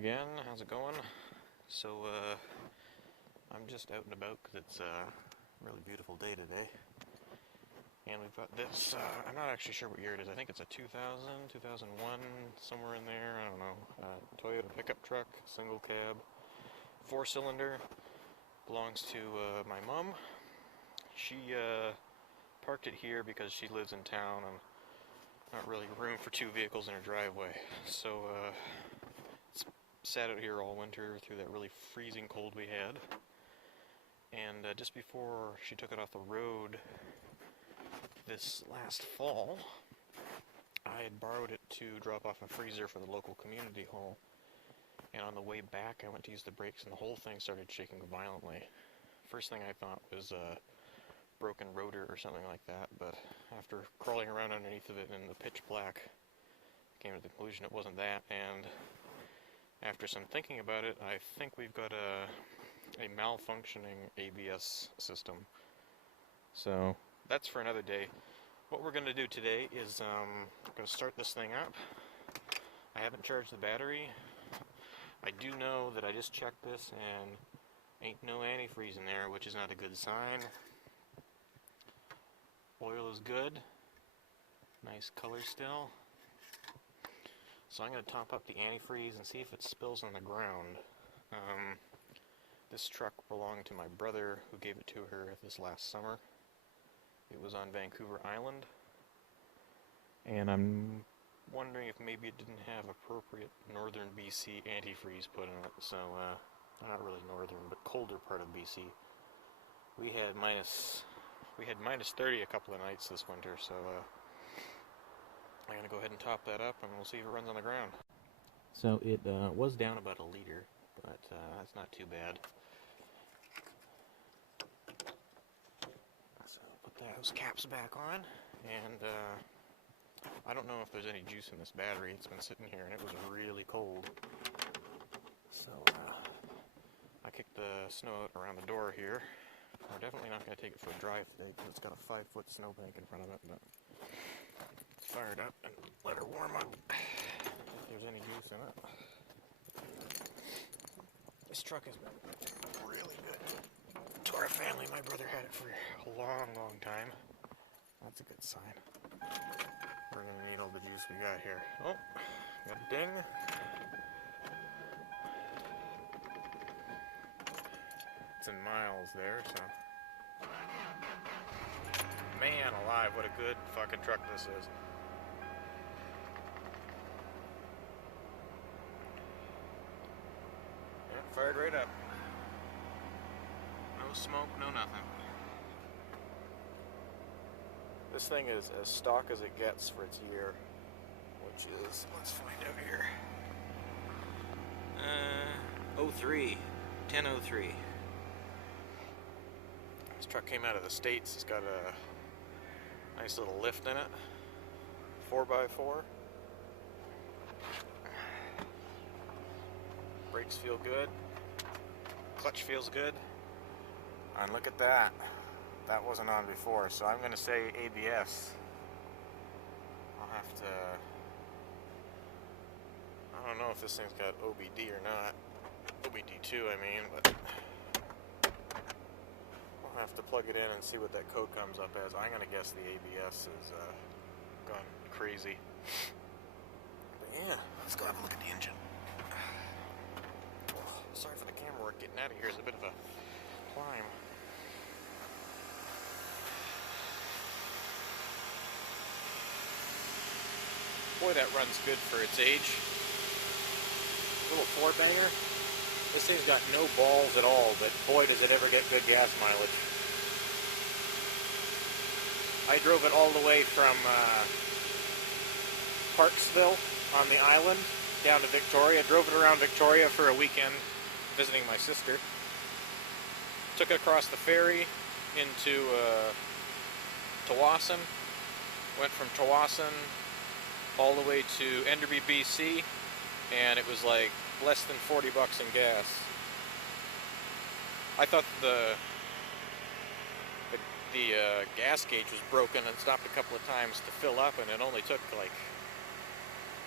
again. How's it going? So, I'm just out and about because it's a really beautiful day today. And we've got this, I'm not actually sure what year it is. I think it's a 2000, 2001, somewhere in there. I don't know. Toyota pickup truck, single cab, 4-cylinder. Belongs to my mom. She parked it here because she lives in town and not really room for two vehicles in her driveway. So, it's sat out here all winter through that really freezing cold we had. And just before she took it off the road this last fall, I had borrowed it to drop off a freezer for the local community hall. And on the way back, I went to use the brakes and the whole thing started shaking violently. First thing I thought was a broken rotor or something like that, but after crawling around underneath of it in the pitch black, I came to the conclusion it wasn't that, and after some thinking about it, I think we've got a malfunctioning ABS system. So that's for another day. What we're going to do today is I'm going to start this thing up. I haven't charged the battery. I do know that I just checked this and ain't no antifreeze in there, which is not a good sign. Oil is good. Nice color still. So I'm going to top up the antifreeze and see if it spills on the ground. This truck belonged to my brother, who gave it to her this last summer. It was on Vancouver Island. And I'm wondering if maybe it didn't have appropriate northern BC antifreeze put in it. So, not really northern, but colder part of BC. We had minus 30 a couple of nights this winter, so I'm going to go ahead and top that up and we'll see if it runs on the ground. So it was down about a liter, but that's not too bad. So put those caps back on, and I don't know if there's any juice in this battery. It's been sitting here and it was really cold. So I kicked the snow out around the door here. We're definitely not going to take it for a drive today because it's got a 5-foot snowbank in front of it, but fire it up and let her warm up if there's any juice in it. This truck has been really good to our family. My brother had it for a long time. That's a good sign. We're going to need all the juice we got here. Oh, got a ding. It's in miles there, so. Man alive, what a good fucking truck this is. Yeah, fired right up. No smoke, no nothing. This thing is as stock as it gets for its year, which is, let's find out here. 1003. This truck came out of the States. It's got a nice little lift in it. 4x4. Brakes feel good. Clutch feels good. And look at that. That wasn't on before, so I'm going to say ABS. I'll have to... I don't know if this thing's got OBD or not. OBD2, I mean, but... I'll have to plug it in and see what that code comes up as. I'm going to guess the ABS has gone crazy. But yeah, let's go have a look at the engine. Oh, sorry for the camera work. Getting out of here is a bit of a climb. Boy, that runs good for its age. Little 4-banger. This thing's got no balls at all, but boy does it ever get good gas mileage. I drove it all the way from Parksville on the island down to Victoria. Drove it around Victoria for a weekend visiting my sister. Took it across the ferry into Tawasin. Went from Tawasin all the way to Enderby, BC, and it was like less than $40 in gas. I thought the gas gauge was broken and stopped a couple of times to fill up, and it only took like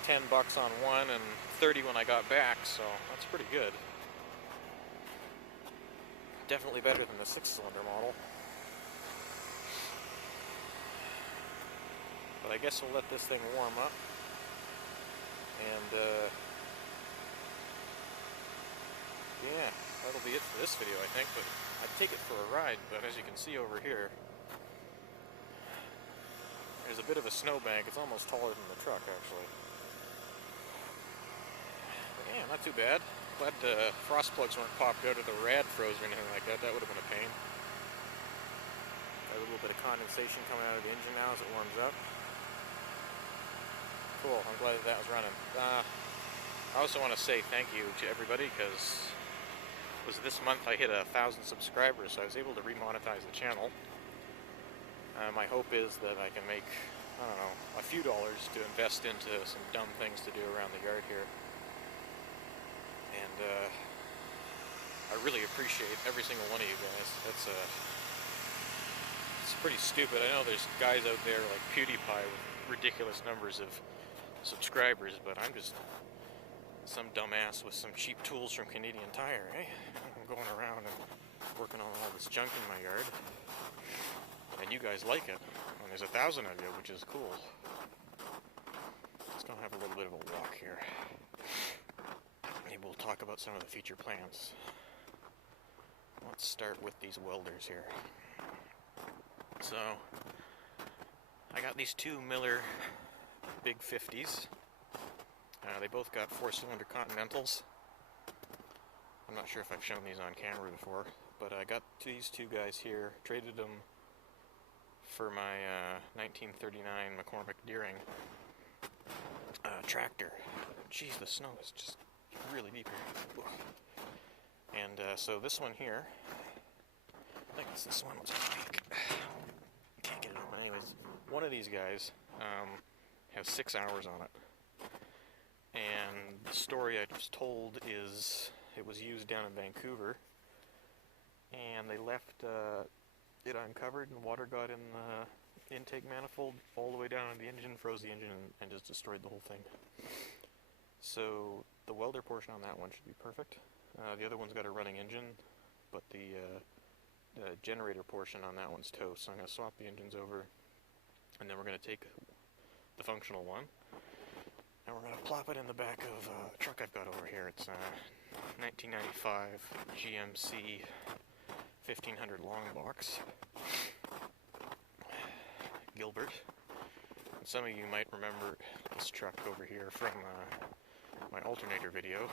10 bucks on one and 30 when I got back, so that's pretty good. Definitely better than the 6-cylinder model. But I guess we'll let this thing warm up. And, yeah, that'll be it for this video, I think. But I'd take it for a ride, but as you can see over here, there's a bit of a snowbank. It's almost taller than the truck, actually. But yeah, not too bad. Glad the frost plugs weren't popped out or the rad froze or anything like that. That would have been a pain. Got a little bit of condensation coming out of the engine now as it warms up. Cool, I'm glad that was running. I also want to say thank you to everybody, because this month I hit 1,000 subscribers, so I was able to remonetize the channel. My hope is that I can make, I don't know, a few dollars to invest into some dumb things to do around the yard here. And I really appreciate every single one of you guys. It's pretty stupid. I know there's guys out there like PewDiePie with ridiculous numbers of subscribers, but I'm just some dumbass with some cheap tools from Canadian Tire, eh? I'm going around and working on all this junk in my yard. And you guys like it. And there's 1,000 of you, which is cool. Let's go have a little bit of a walk here. Maybe we'll talk about some of the future plans. Let's start with these welders here. So, I got these two Miller Big 50s. They both got 4-cylinder Continentals. I'm not sure if I've shown these on camera before, but I got these two guys here, traded them for my 1939 McCormick Deering tractor. Jeez, the snow is just really deep here. And so this one here, I think it's this one, which is weak. Can't get it open. Anyways, one of these guys has 6 hours on it. And the story I was told is it was used down in Vancouver, and they left it uncovered, and water got in the intake manifold all the way down in the engine, froze the engine, and just destroyed the whole thing. So the welder portion on that one should be perfect. The other one's got a running engine, but the generator portion on that one's toast. So I'm going to swap the engines over, and then we're going to take the functional one, and we're going to plop it in the back of a truck I've got over here. It's a 1995 GMC 1500 long box. Gilbert. And some of you might remember this truck over here from my alternator video.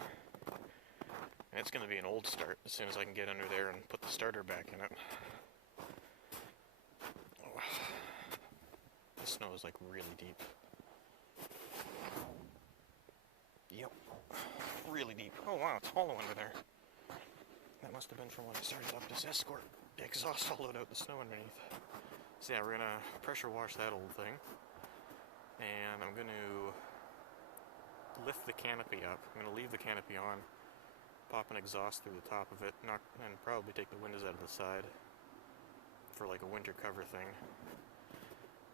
And it's going to be an old start as soon as I can get under there and put the starter back in it. Oh, the snow is like really deep. Yep. Really deep. Oh wow, it's hollow under there. That must have been from when I started up this Escort. The exhaust hollowed out the snow underneath. So yeah, we're going to pressure wash that old thing. And I'm going to lift the canopy up. I'm going to leave the canopy on, pop an exhaust through the top of it, and probably take the windows out of the side for like a winter cover thing.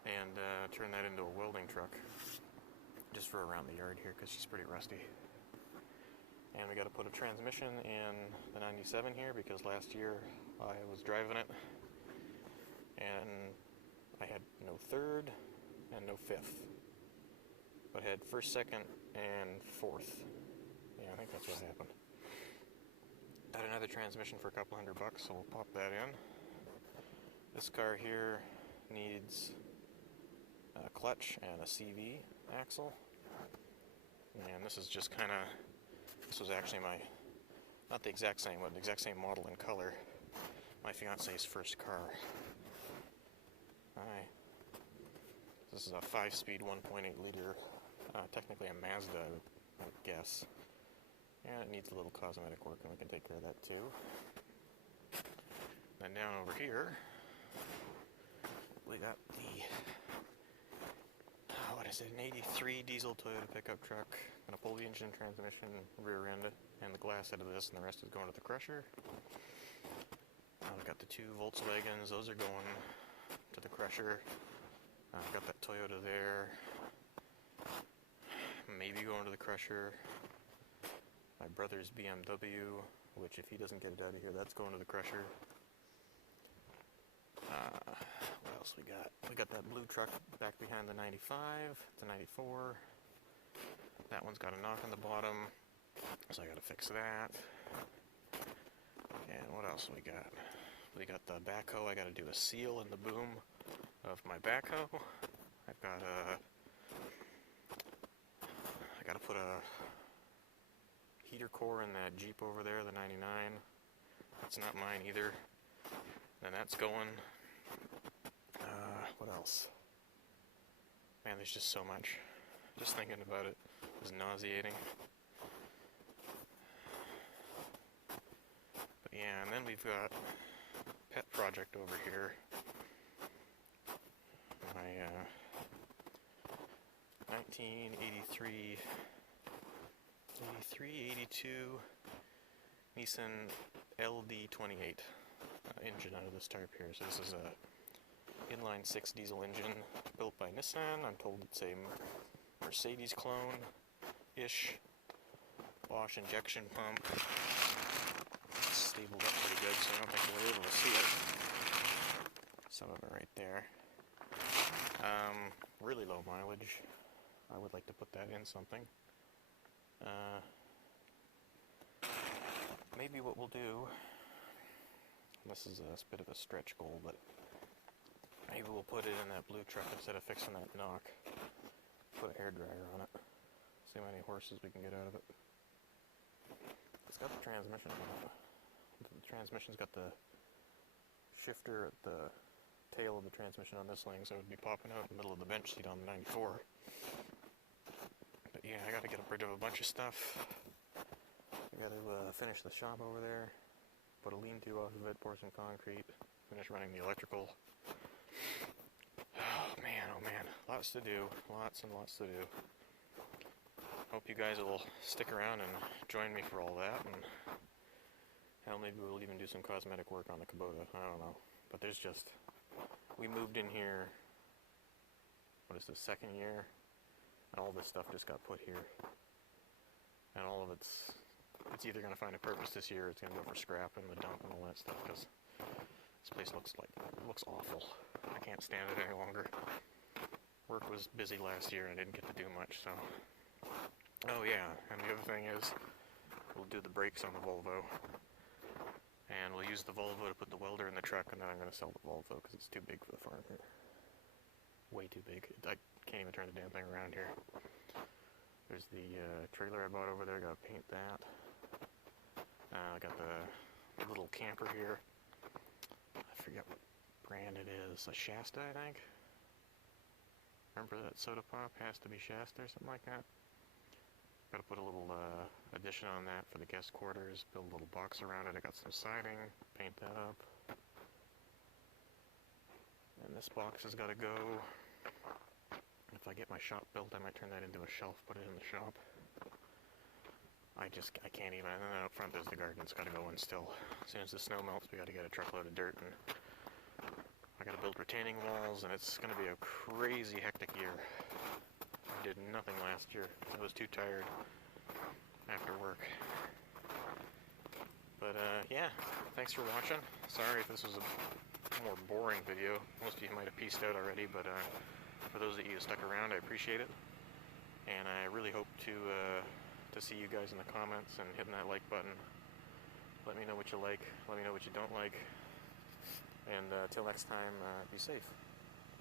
And turn that into a welding truck. Just for around the yard here, because she's pretty rusty. And we got to put a transmission in the 97 here, because last year I was driving it and I had no third and no fifth, but had first, second, and fourth. Yeah, I think that's what happened. Got another transmission for a couple $100, so we'll pop that in. This car here needs a clutch and a CV axle. And this is just kind of, this was actually my, not the exact same, but the exact same model and color, my fiance's first car. Hi. This is a 5-speed 1.8 liter, technically a Mazda, I would guess. And it needs a little cosmetic work, and we can take care of that too. Then down over here, we got the, what is it, an 83 diesel Toyota pickup truck. Gonna pull the engine, transmission, rear end, and the glass out of this, and the rest is going to the crusher. We've got the two Volkswagens, those are going to the crusher. I've got that Toyota there. maybe going to the crusher. My brother's BMW, which if he doesn't get it out of here, that's going to the crusher. What else we got? We got that blue truck back behind the 95, the 94. That one's got a knock on the bottom, so I gotta fix that. And what else we got? We got the backhoe. I gotta do a seal in the boom of my backhoe. I've got I gotta put a heater core in that Jeep over there, the 99. That's not mine either. Then that's going. What else? Man, there's just so much. Just thinking about it is nauseating. But yeah, and then we've got pet project over here. My 1983, 82 Nissan LD28 engine out of this type here. So this is a inline 6 diesel engine built by Nissan. I'm told it's a Mercedes clone-ish. Bosch injection pump. It's stabled up pretty good, so I don't think we're able to see it. Some of it right there. Really low mileage. I would like to put that in something. Maybe what we'll do, this is a bit of a stretch goal, but maybe we'll put it in that blue truck instead of fixing that knock. Put a hairdryer on it. See how many horses we can get out of it. It's got the transmission on it. The transmission's got the shifter at the tail of the transmission on this thing, so it would be popping out in the middle of the bench seat on the 94. But yeah, I gotta get rid of a bunch of stuff. I gotta finish the shop over there, put a lean-to off of it, pour some concrete, finish running the electrical. Oh man, lots to do, lots and lots to do. Hope you guys will stick around and join me for all that, and hell, maybe we'll even do some cosmetic work on the Kubota, I don't know. But there's just, we moved in here, what is this, second year, and all this stuff just got put here. And all of it's either going to find a purpose this year, or it's going to go for scrap and the dump and all that stuff, because this place looks awful. I can't stand it any longer. Work was busy last year and I didn't get to do much, so. Oh yeah, and the other thing is, we'll do the brakes on the Volvo. And we'll use the Volvo to put the welder in the truck, and then I'm going to sell the Volvo because it's too big for the farm here. Way too big. I can't even turn the damn thing around here. There's the trailer I bought over there, gotta paint that. I got the little camper here. I forget what brand it is. A Shasta, I think. Remember that soda pop? Has to be Shasta or something like that. Gotta put a little addition on that for the guest quarters. Build a little box around it. I got some siding. Paint that up. And this box has gotta go. If I get my shop built, I might turn that into a shelf, put it in the shop. I can't even. And then out front there's the garden. It's got to go in still. As soon as the snow melts, we got to get a truckload of dirt, and I got to build retaining walls, and it's going to be a crazy hectic year. I did nothing last year because I was too tired after work. But yeah, thanks for watching. Sorry if this was a more boring video. Most of you might have pieced out already, but for those of you who stuck around, I appreciate it. And I really hope to see you guys in the comments and hitting that like button. Let me know what you like, let me know what you don't like. And till next time, be safe.